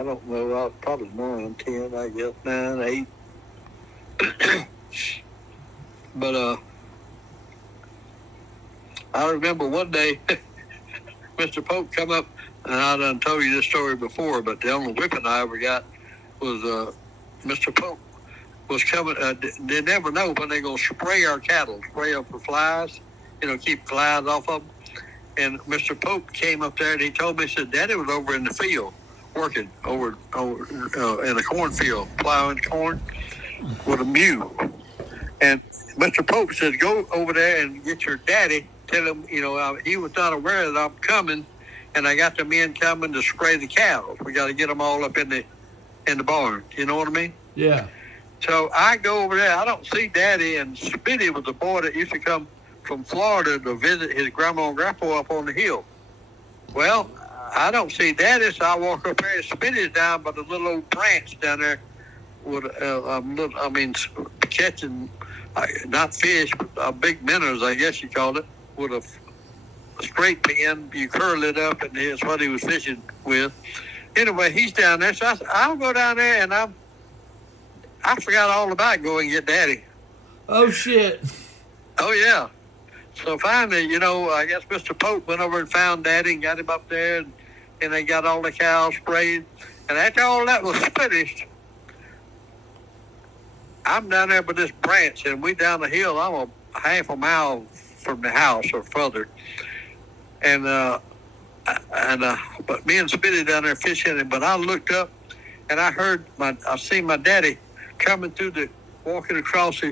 I don't know. I was probably 9, 10, I guess, 9, 8. But I remember one day Mr. Pope come up, and I done told you this story before, but the only whipping I ever got was Mr. Pope was coming. They never know when they're going to spray our cattle, spray them for flies, keep flies off of them. And Mr. Pope came up there and he told me, he said, Daddy was over in the field working over in a cornfield, plowing corn with a mule. And Mr. Pope said, go over there and get your daddy. Tell him, he was not aware that I'm coming, and I got the men coming to spray the cows. We got to get them all up in the barn. You know what I mean? Yeah. So I go over there. I don't see Daddy, and Spitty was a boy that used to come from Florida to visit his grandma and grandpa up on the hill. Well, I don't see Daddy, so I walk up there, and Spitty's down by the little old branch down there with, catching, not fish, but big minnows, I guess you called it, with a straight pin. You curl it up, and that's what he was fishing with. Anyway, he's down there, so I said, I'll go down there, and I forgot all about going to get Daddy. Oh, shit. Oh, yeah. So finally, I guess Mr. Pope went over and found Daddy and got him up there, and they got all the cows sprayed. And after all that was finished, I'm down there with this branch, and we down the hill. I'm a half a mile from the house or further. And but me and Spitty down there fishing, but I looked up, and I seen my Daddy coming walking across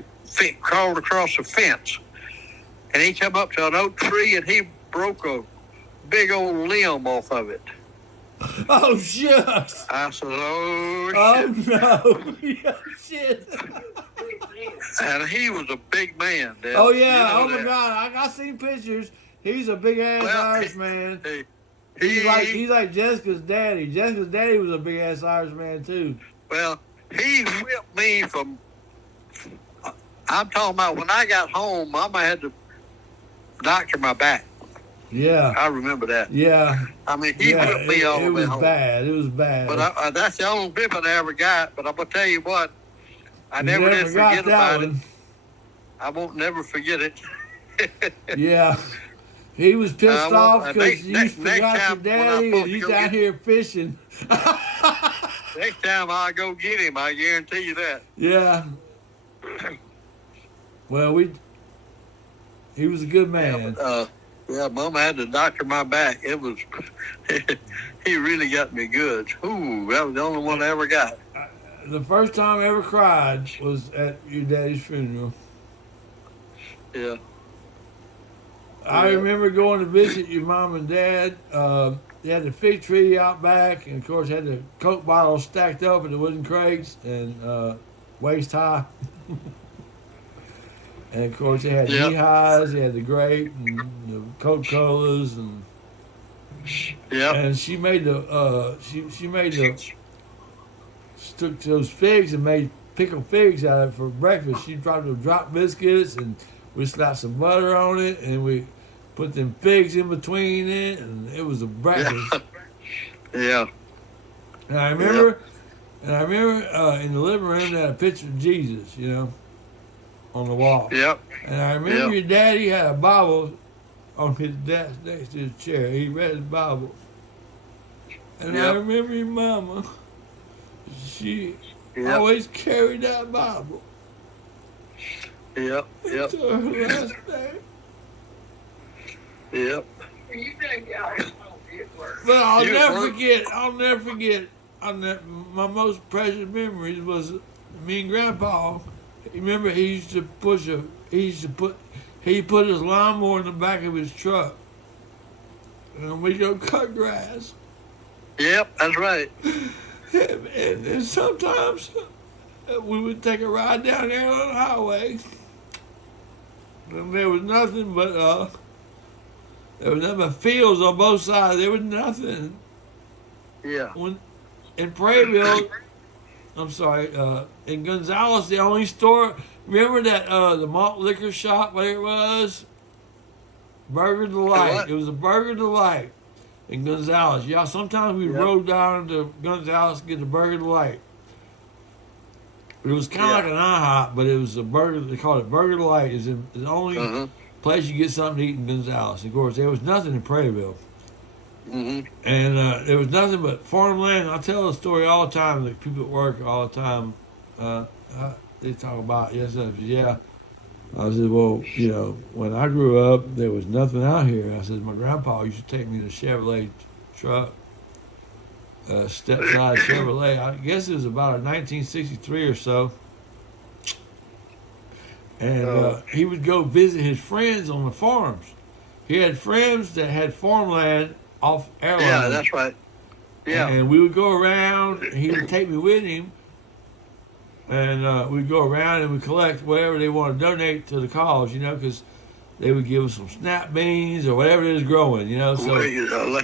crawled across the fence. And he come up to an oak tree, and he broke a big old limb off of it. Oh, shucks. I said, oh, shit. Oh, no. Shit. And he was a big man. Dad. Oh, yeah. Oh, my God. I seen pictures. He's a big-ass Irishman. He's like Jessica's daddy. Jessica's daddy was a big-ass Irishman, too. Well, he whipped me from... I'm talking about when I got home, Mama had to doctor my back. Yeah. I remember that. Yeah. I mean, he whipped me all the way home. It was bad. But that's the only whipping I ever got. But I'm going to tell you what, I never did forget about it. I won't never forget it. Yeah. He was pissed off because you forgot your daddy and you down here fishing. Next time I'll go get him, I guarantee you that. Yeah. Well, he was a good man. Yeah, Mama had to doctor my back. It was, he really got me good. Ooh, that was the only one I ever got. The first time I ever cried was at your daddy's funeral. Yeah. I remember going to visit your mom and dad. They had the fig tree out back, and of course had the Coke bottles stacked up in the wooden crates and waist high. And of course they had knee highs, they had the grape and the Coca-Colas and And she made took those figs and made pickled figs out of it for breakfast. She dropped the drop biscuits and we slapped some butter on it and we put them figs in between it and it was a breakfast. Yeah. And I remember in the living room they had a picture of Jesus, on the wall. Yep. And I remember your daddy had a Bible on his desk next to his chair. He read his Bible. And I remember your mama, she always carried that Bible. Yep. Until her last day. Yep. But I'll never forget, my most precious memories was me and Grandpa. Remember, he put his lawnmower in the back of his truck, and we go cut grass. Yep, that's right. And sometimes we would take a ride down there on the highway, and there was nothing but fields on both sides. There was nothing. Yeah. In Prairieville, in Gonzales, the only store, remember that, the malt liquor shop, where it was? Burger Delight. It was a Burger Delight. in Gonzales. Yeah, sometimes we Yep. rode down to Gonzales to get the Burger Delight. It was kind of Yeah. like an IHOP, but it was a burger. They called it Burger Delight. It's the only Uh-huh. place you get something to eat in Gonzales. Of course, there was nothing in Prairieville. Mm-hmm. And there was nothing but farmland. I tell the story all the time that people at work all the time. They talk about, yes, yeah. I said, well, you know, when I grew up, there was nothing out here. I said, my grandpa used to take me to Chevrolet truck, stepside Chevrolet. I guess it was about a 1963 or so. And he would go visit his friends on the farms. He had friends that had farmland off airline. Yeah, that's right. Yeah. And we would go around. He would take me with him, and we'd go around and we'd collect whatever they want to donate to the cause, you know, because they would give us some snap beans or whatever it is growing, you know. So Well,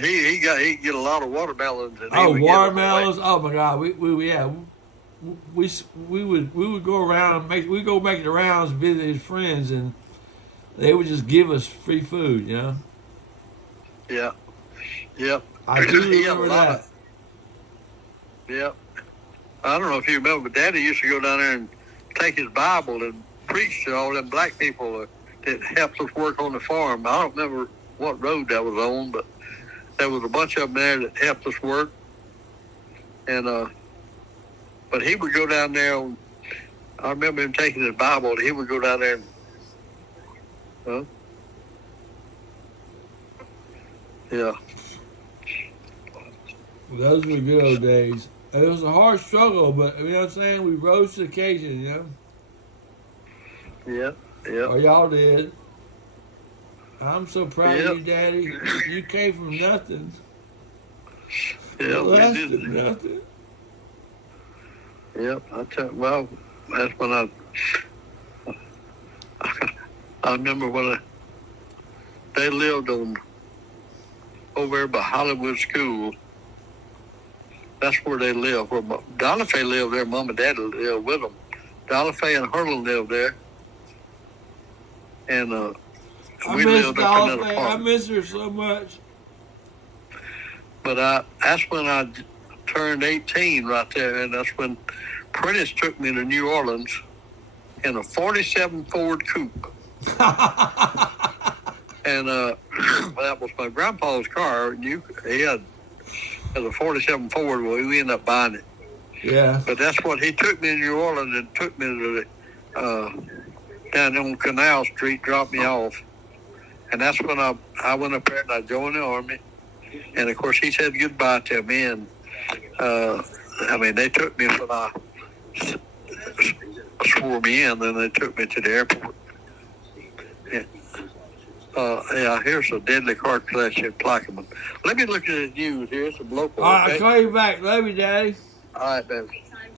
he get a lot of watermelons. And he oh, would give them away. watermelons! Oh my God, we would go around and we'd go make the rounds, visit his friends, and they would just give us free food, you know. Yeah. Yep. I do He had a remember lot that. of- Yep. I don't know if you remember, but Daddy used to go down there and take his Bible and preach to all them black people that helped us work on the farm. I don't remember what road that was on, but there was a bunch of them there that helped us work. And but he would go down there. I remember him taking his Bible, and he would go down there and, yeah. Those were good old days. It was a hard struggle, but you know what I'm saying? We rose to the occasion, you know? Yeah. Yeah. Or y'all did. I'm so proud Yep. of you, Daddy. You came from nothing. Yeah. Less We than did. nothing. Yep. Well, that's when I remember when they lived over there by Hollywood School. That's where they lived. Where Donna Faye lived there. Mom and Dad lived with them. Donna Faye and Hurlin lived there. And I we miss lived up in Dolphin. that I apartment. miss her so much. But that's when I turned 18 right there. And that's when Prentice took me to New Orleans in a 47 Ford Coupe. And that was my grandpa's car. He had a 47 Ford. Well, we ended up buying it. Yeah. But that's what he took me to New Orleans and took me to the, down on Canal Street, dropped me off. And that's when I went up there and I joined the Army. And, of course, he said goodbye to me. And, I mean, they took me when I swore me in, and they took me to the airport. Yeah, here's a deadly car crash in Plaquemine. Let me look at the news here. Some local. All right, Okay? I'll call you back. Love you, Daddy. All right, baby.